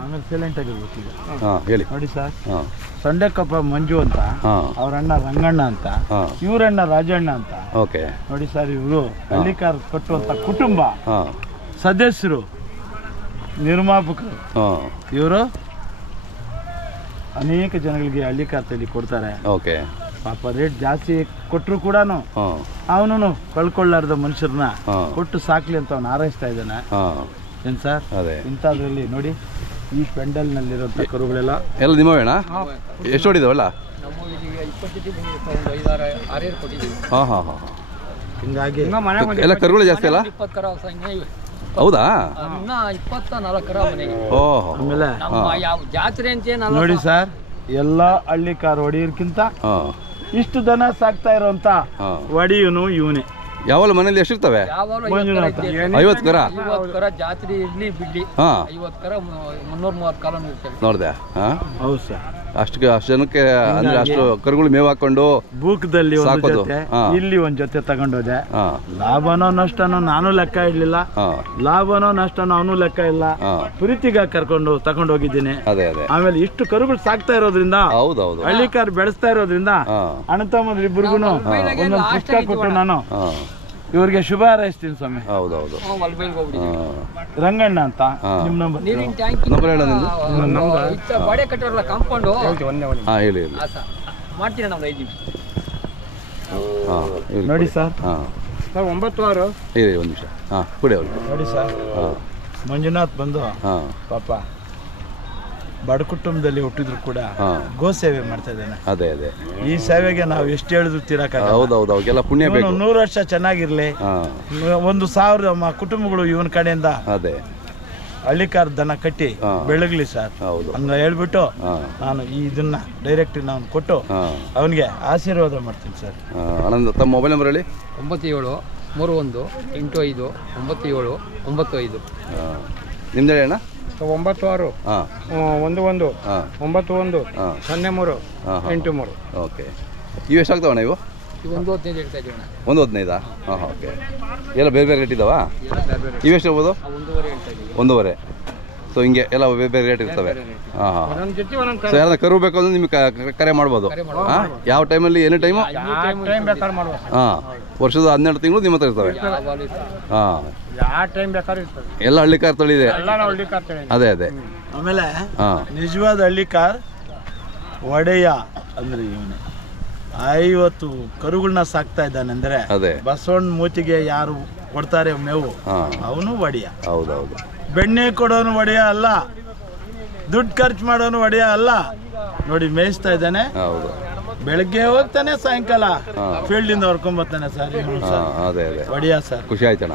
ಆಮೇಲೆ ಸೈಲೆಂಟ್ ಆಗಿರ್ಬೇಕು ಈಗ. ಹೇಳಿ ನೋಡಿ ಸರ್, ಸಂಡೆಕೊಪ್ಪ ಮಂಜು ಅಂತ, ಅವ್ರ ಅಣ್ಣ ರಂಗಣ್ಣ ಅಂತ, ಇವರಣ್ಣ ರಾಜಣ್ಣ ಅಂತ. ಓಕೆ. ನೋಡಿ ಸರ್, ಇವರು ಹಳ್ಳಿಕಾರ್ ಕಟ್ಟುವಂತ ಕುಟುಂಬ ಸದಸ್ಯರು, ನಿರ್ಮಾಪಕರು. ಇವರು ಅನೇಕ ಜನಗಳಿಗೆ ಹಳ್ಳಿಕಾರ್ ತಳಿ ಕೊಡ್ತಾರೆ. ಓಕೆ. ಪಾಪ ರೇಟ್ ಜಾಸ್ತಿ ಕೊಟ್ಟರು ಕೂಡ ಅವನು ಕಳ್ಕೊಳ್ಳಾರ್ದ ಮನುಷ್ಯರನ್ನ ಕೊಟ್ಟು ಸಾಕ್ಲಿ ಅಂತ ಅವನು ಹಾರೈಸ್ತಾ ಇದ್ದಾನೆ. ಏನ್ ಸರ್, ಇಂಥದ್ರಲ್ಲಿ ನೋಡಿ ಈ ಪೆಂಡಲ್ ನಲ್ಲಿರುವಂತ ಕರುಗಳೆಲ್ಲ ಎಲ್ಲ ನಿಮ್ಮವೇನಾ? ಎಷ್ಟು ಹೊಡಿದಾವಲ್ಲ? ಹಿಂಗಾಗಿ ಎಲ್ಲ ಕರುಗಳು ಜಾಸ್ತಿ ಅಲ್ಲ? ಹೌದಾ? ಆಮೇಲೆ ನೋಡಿ ಸರ್, ಎಲ್ಲ ಹಳ್ಳಿ ಕಾರ್ ಹೊಡಿಯೋಕ್ಕಿಂತ ಇಷ್ಟು ದನ ಸಾಕ್ತಾ ಇರೋಂತ ಒಡಿಯವನು ಇವನೇ. ಯಾವಲ್ಲ ಮನೇಲಿ ಎಷ್ಟಿರ್ತವೆ? 50 ಕರ ಜಾತ್ರೆ ಇರ್ಲಿ ಬಿಡ್ಲಿ 50 ಕರ 330 ಕಾಲ ನೋಡ್ದೆ. ಹೌದು ಸರ್, ಅಷ್ಟು ಜನಕ್ಕೆ ಅಂದ್ರೆ ಅಷ್ಟು ಕರುಗಳು ಮೇವು ಹಾಕೊಂಡು ಬೂಕದಲ್ಲಿ ಇಲ್ಲಿ ಒಂದ್ ಜೊತೆ ತಗೊಂಡೋದೆ. ಲಾಭನೋ ನಷ್ಟನೋ ನಾನು ಲೆಕ್ಕ ಇಡ್ಲಿಲ್ಲ, ಲಾಭನೋ ನಷ್ಟನೋ ಅವನು ಲೆಕ್ಕ ಇಲ್ಲ. ಪ್ರೀತಿಗ ಕರ್ಕೊಂಡು ತಗೊಂಡು ಹೋಗಿದ್ದೀನಿ. ಆಮೇಲೆ ಇಷ್ಟು ಕರುಗಳು ಸಾಕ್ತಾ ಇರೋದ್ರಿಂದ, ಹಳ್ಳಿಕಾರ್ ಬೆಳೆಸ್ತಾ ಇರೋದ್ರಿಂದ ಅಣ್ಣ ತಮ್ಮಂದ್ರ ಇಬ್ಬರಿಗೂ ಒಂದೊಂದು ಪುಸ್ತಕ ಕೊಟ್ಟು ನಾನು ಇವ್ರಿಗೆ ಶುಭ ಹಾರೈಸ್ತೀನಿ ಸ್ವಾಮಿ. ಹೌದೌದು. ರಂಗಣ್ಣ ಅಂತ ನಿಮ್ ನಂಬರ್ ನೋಡಿ ಸರ್, 96 ಒಂದು ನಿಮಿಷ ಕೊಡಿ ಅವ್ರಿಗೆ. ನೋಡಿ ಸರ್, ಮಂಜುನಾಥ್ ಬಂದು ಪಾಪ ಬಡ ಕುಟುಂಬದಲ್ಲಿ ಹುಟ್ಟಿದ್ರು ಕೂಡ ಗೋ ಸೇವೆ ಮಾಡ್ತಾ ಇದ್ದಾನೆ. ಅದೇ ಈ ಸೇವೆಗೆ ನಾವು ಎಷ್ಟು ಹೇಳಿದ್ರು ತೀರಕ್ಕಾಗಲ್ಲ. ಹೌದೌದು, ಅವಾಗೆಲ್ಲ ಪುಣ್ಯ ಬೇಕು. 100 ವರ್ಷ ಚೆನ್ನಾಗಿರ್ಲಿ, 1000 ಕುಟುಂಬಗಳು ಇವನ ಕಡೆಯಿಂದ ಹಳ್ಳಿಕಾರ್ ದನ ಕಟ್ಟಿ ಬೆಳಗ್ಲಿ ಸರ್ ಹಂಗ ಹೇಳ್ಬಿಟ್ಟು ನಾನು ಇದನ್ನ ಡೈರೆಕ್ಟ್ ನಾನು ಕೊಟ್ಟು ಅವನಿಗೆ ಆಶೀರ್ವಾದ ಮಾಡ್ತೀನಿ ಸರ್. ಆನಂದ್, ತಮ್ಮ ಮೊಬೈಲ್ ನಂಬರ್ ಹೇಳಿ. 9731897995. ನಿಮ್ದು ಹೇಳಿ ಅಣ್ಣ. 96 11 91 03 ಓಕೆ. ಇವು ಎಷ್ಟಾಗ್ತಾವಣ್ಣ ಇವು? 115. ಓಕೆ. ಎಲ್ಲ ಬೇರೆ ಬೇರೆ ರೇಟ್ ಇದಾವ? ಇವೆಷ್ಟು ಹೋಗ್ಬೋದು? 1.5. ಸೊ ಹಿಂಗೆ ಎಲ್ಲ ಬೇರೆ ಬೇರೆ ರೇಟ್ ಇರ್ತವೆ. ಸೊ ಯಾರು ಕರು ಬೇಕು ಅಂದ್ರೆ ನಿಮ್ಗೆ ಕರೆ ಮಾಡ್ಬೋದು. ಯಾವ ಟೈಮಲ್ಲಿ ಎನಿ ಟೈಮು? ವರ್ಷದ 12 ತಿಂಗಳು ನಿಮ್ಮ ಹತ್ರ ಇರ್ತವೆ. ಎಲ್ಲ ಹಳ್ಳಿಕಾರ್ ತಳಿ ಇದೆ. ಅದೇ ಆಮೇಲೆ ನಿಜವಾದ ಹಳ್ಳಿಕಾರ್ ಒಡೆಯ ಅಂದ್ರೆ ಇವನೇ 50 ಕರುಗಳನ್ನ ಸಾಕ್ತಾ ಇದ್ದಾನೆ ಅಂದ್ರೆ ಬಸವಣ್ಣ ಮೂತಿಗೆ ಯಾರು ಕೊಡ್ತಾರೆ ಮೇವು ಅವನು ಒಡೆಯ. ಹೌದೌದು. ಬೆಣ್ಣೆ ಕೊಡೋನು ಒಡೆಯ ಅಲ್ಲ, ದುಡ್ಡು ಖರ್ಚು ಮಾಡೋನು ಒಡೆಯ ಅಲ್ಲ. ನೋಡಿ ಮೇಯಿಸ್ತಾ ಇದ್ದಾನೆ, ಬೆಳಗ್ಗೆ ಹೋಗ್ತಾನೆ, ಸಾಯಂಕಾಲ ಫೀಲ್ಡ್ ಇಂದ ಹೊರ್ಕೊಂಡ್ ಬರ್ತಾನೆ ಸರ್. ಒಡೆಯ ಸರ್. ಖುಷಿ ಆಯ್ತಣ್ಣ.